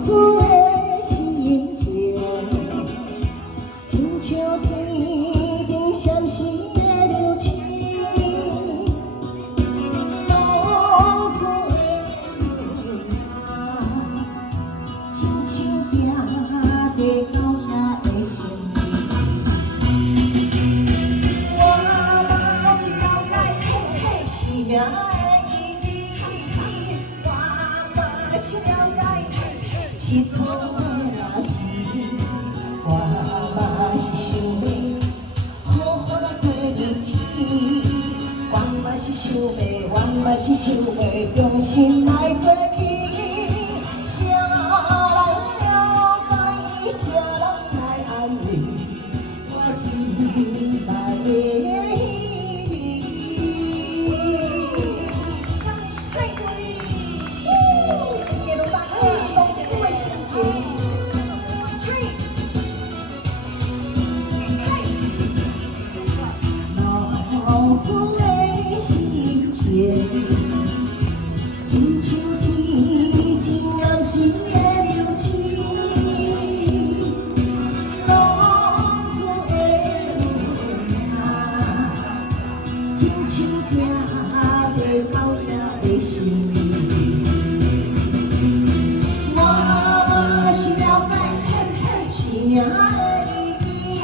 子的心情，亲像天顶闪烁的流星。老子的路啊，亲像行在高遐的心。我嘛是了解生命的意义，我嘛是了解佚佗的乐事，我嘛是想要好好来过日子，我嘛是想要，我嘛是想要重新来做起。谁人了解，谁人来安慰我心内的意义。谢谢卢大哥，龙珠的心情。嘿，老子的心情，亲像天晴暗时的流星。老子的路啊，亲像行在高遐的心。我嘛是了解生命的意义，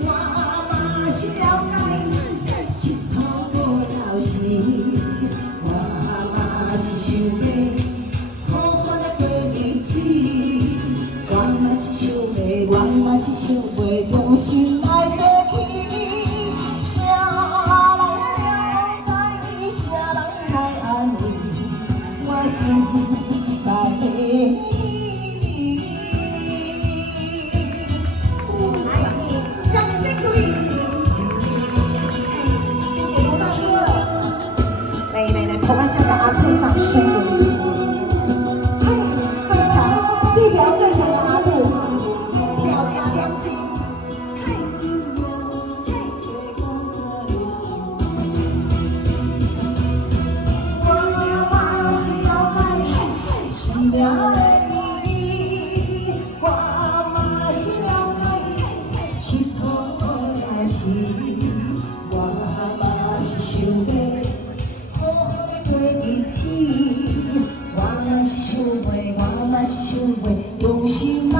我嘛是了解佚佗无聊时，我嘛是想要好好来过日子，我嘛是想要，我嘛是想要重新来做起。谁人了解，谁人来安慰我心内的意义。掌声鼓励！谢谢卢大哥。来，我们先给阿兔掌声鼓励。嘿，最强，地表最强的阿兔，跳3两斤。嘿，我嘛是了解生命的意义，我嘛是了解佚佗的事，我嘛是想要好好来过日子，我嘛是想要，我嘛是想要用心来。